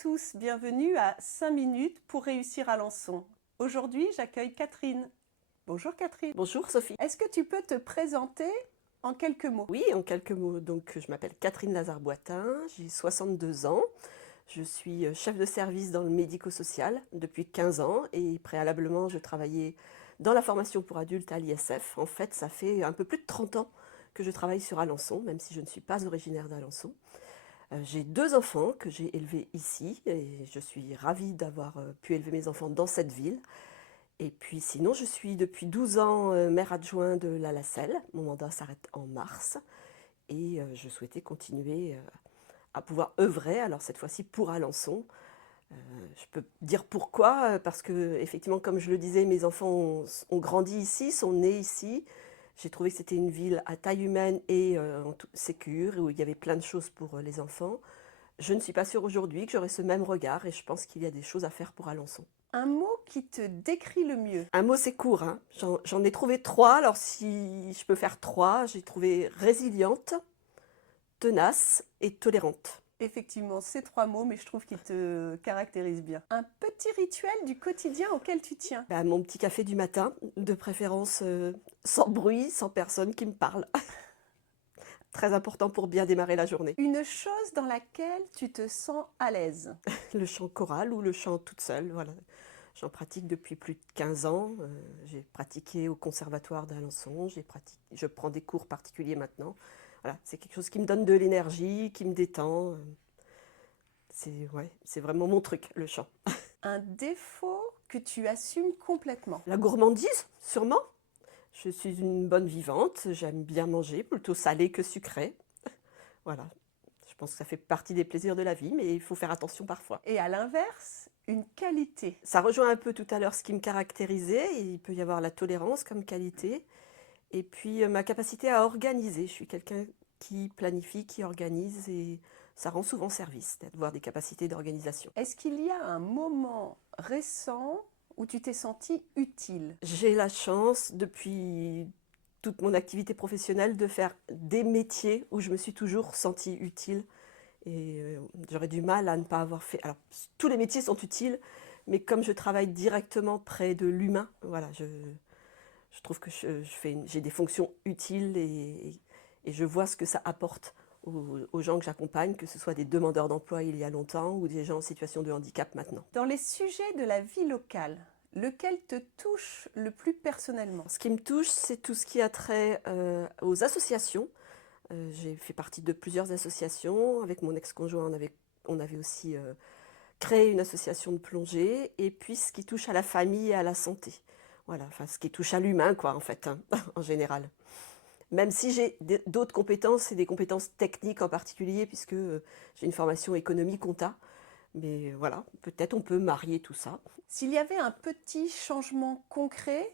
tous, bienvenue à 5 minutes pour réussir Alençon. Aujourd'hui, j'accueille Catherine. Bonjour Catherine. Bonjour Sophie. Est-ce que tu peux te présenter en quelques mots? Oui, en quelques mots. Donc, je m'appelle Catherine Lazare-Boitin, j'ai 62 ans. Je suis chef de service dans le médico-social depuis 15 ans et préalablement, je travaillais dans la formation pour adultes à l'ISF. En fait, ça fait un peu plus de 30 ans que je travaille sur Alençon, même si je ne suis pas originaire d'Alençon. J'ai 2 enfants que j'ai élevés ici et je suis ravie d'avoir pu élever mes enfants dans cette ville. Et puis sinon, je suis depuis 12 ans maire adjoint de La Lacelle. Mon mandat s'arrête en mars et je souhaitais continuer à pouvoir œuvrer, alors cette fois-ci pour Alençon. Je peux dire pourquoi, parce que effectivement, comme je le disais, mes enfants ont grandi ici, sont nés ici. J'ai trouvé que c'était une ville à taille humaine et sécure, où il y avait plein de choses pour les enfants. Je ne suis pas sûre aujourd'hui que j'aurai ce même regard et je pense qu'il y a des choses à faire pour Alençon. Un mot qui te décrit le mieux. Un mot, c'est court, hein. J'en ai trouvé 3, alors si je peux faire 3, j'ai trouvé résiliente, tenace et tolérante. Effectivement, c'est 3 mots, mais je trouve qu'ils te caractérisent bien. Un petit rituel du quotidien auquel tu tiens. Bah, mon petit café du matin, de préférence sans bruit, sans personne qui me parle. Très important pour bien démarrer la journée. Une chose dans laquelle tu te sens à l'aise. Le chant choral ou le chant toute seule, voilà. J'en pratique depuis plus de 15 ans. J'ai pratiqué au conservatoire d'Alençon, je prends des cours particuliers maintenant. Voilà, c'est quelque chose qui me donne de l'énergie, qui me détend. C'est vraiment mon truc, le chant. Un défaut que tu assumes complètement. La gourmandise, sûrement. Je suis une bonne vivante, j'aime bien manger, plutôt salé que sucré. Voilà, je pense que ça fait partie des plaisirs de la vie, mais il faut faire attention parfois. Et à l'inverse, une qualité. Ça rejoint un peu tout à l'heure ce qui me caractérisait. Il peut y avoir la tolérance comme qualité. Et puis ma capacité à organiser. Je suis quelqu'un qui planifie, qui organise et ça rend souvent service d'avoir des capacités d'organisation. Est-ce qu'il y a un moment récent où tu t'es senti utile? J'ai la chance depuis toute mon activité professionnelle de faire des métiers où je me suis toujours sentie utile. Et j'aurais du mal à ne pas avoir fait. Alors, tous les métiers sont utiles, mais comme je travaille directement près de l'humain, voilà, je trouve que j'ai des fonctions utiles et je vois ce que ça apporte aux gens que j'accompagne, que ce soit des demandeurs d'emploi il y a longtemps ou des gens en situation de handicap maintenant. Dans les sujets de la vie locale, lequel te touche le plus personnellement? Ce qui me touche, c'est tout ce qui a trait aux associations. J'ai fait partie de plusieurs associations. Avec mon ex-conjoint, on avait aussi créé une association de plongée. Et puis ce qui touche à la famille et à la santé. Voilà, enfin ce qui touche à l'humain, quoi, en fait, hein, en général. Même si j'ai d'autres compétences et des compétences techniques en particulier, puisque j'ai une formation économie compta. Mais voilà, peut-être on peut marier tout ça. S'il y avait un petit changement concret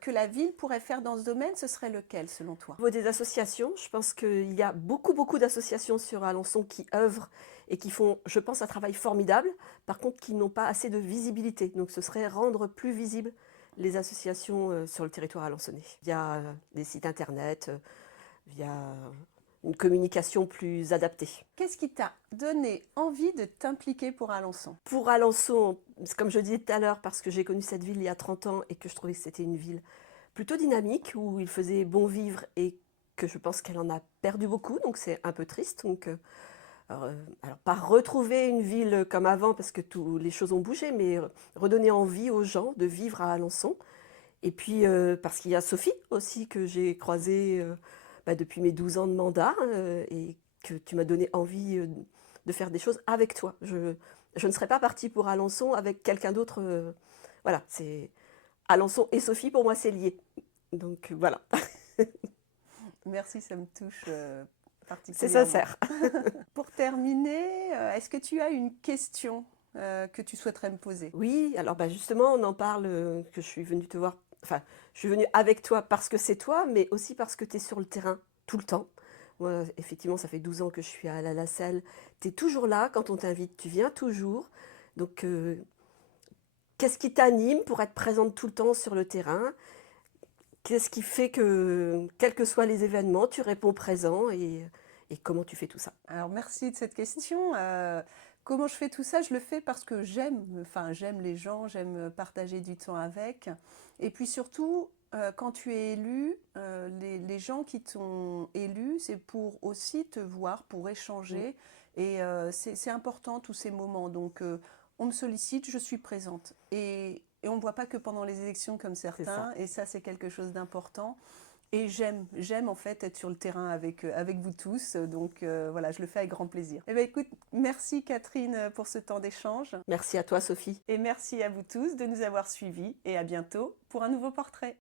que la ville pourrait faire dans ce domaine, ce serait lequel selon toi? Au niveau des associations, je pense qu'il y a beaucoup d'associations sur Alençon qui œuvrent et qui font, je pense, un travail formidable, par contre qui n'ont pas assez de visibilité. Donc ce serait rendre plus visibles les associations sur le territoire alençonnais, via des sites internet, via une communication plus adaptée. Qu'est-ce qui t'a donné envie de t'impliquer pour Alençon? Pour Alençon, comme je disais tout à l'heure, parce que j'ai connu cette ville il y a 30 ans et que je trouvais que c'était une ville plutôt dynamique, où il faisait bon vivre et que je pense qu'elle en a perdu beaucoup, donc c'est un peu triste. Donc, alors, pas retrouver une ville comme avant, parce que les choses ont bougé, mais redonner envie aux gens de vivre à Alençon. Et puis, parce qu'il y a Sophie aussi, que j'ai croisée depuis mes 12 ans de mandat, et que tu m'as donné envie de faire des choses avec toi. Je ne serais pas partie pour Alençon avec quelqu'un d'autre. Voilà, c'est Alençon et Sophie, pour moi, c'est lié. Donc voilà, Merci, ça me touche c'est particulièrement. sincère. Pour terminer, est-ce que tu as une question que tu souhaiterais me poser? Oui, alors justement, on en parle, que je suis venue te voir, enfin, je suis venue avec toi parce que c'est toi, mais aussi parce que tu es sur le terrain tout le temps. Moi, effectivement, ça fait 12 ans que je suis à la Lacelle. Tu es toujours là quand on t'invite, tu viens toujours. Donc, qu'est-ce qui t'anime pour être présente tout le temps sur le terrain? Qu'est-ce qui fait que, quels que soient les événements, tu réponds présent et comment tu fais tout ça? Alors merci de cette question. Comment je fais tout ça? Je le fais parce que j'aime les gens, j'aime partager du temps avec. Et puis surtout, quand tu es élu, les gens qui t'ont élu, c'est pour aussi te voir, pour Mm. échanger. Et c'est important tous ces moments. Donc, on me sollicite, je suis présente. Et on ne me voit pas que pendant les élections comme C'est ça. certains. Et ça, c'est quelque chose d'important. Et j'aime en fait être sur le terrain avec vous tous. Donc voilà, je le fais avec grand plaisir. Eh bien écoute, merci Catherine pour ce temps d'échange. Merci à toi, Sophie. Et merci à vous tous de nous avoir suivis. Et à bientôt pour un nouveau portrait.